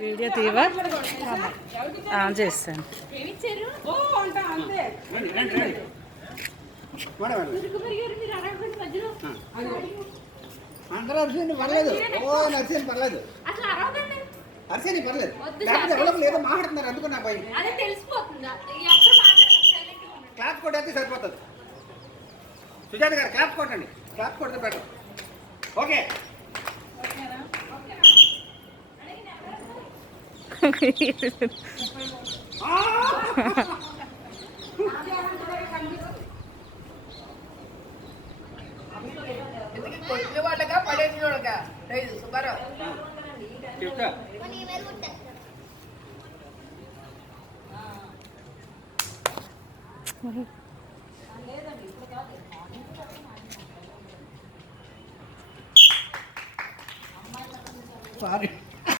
Video తీవా చేస్తాను. అందరూ అరిసేయండి పర్లేదు. నచ్చేయండి పర్లేదు. అరిసేయండి పర్లేదు. లేకపోతే ఏదో మాట్లాడుతున్నారు అందుకు నా భయం. క్లాప్ కొట్టేస్తే సరిపోతుంది. సుజాత గారు క్లాప్ కొట్టండి. క్లాప్ కొడితే బెటర్. ఓకే కొద్దివాటగా పడేసి చూడగా సుబ్బారావు చెప్తా సారీ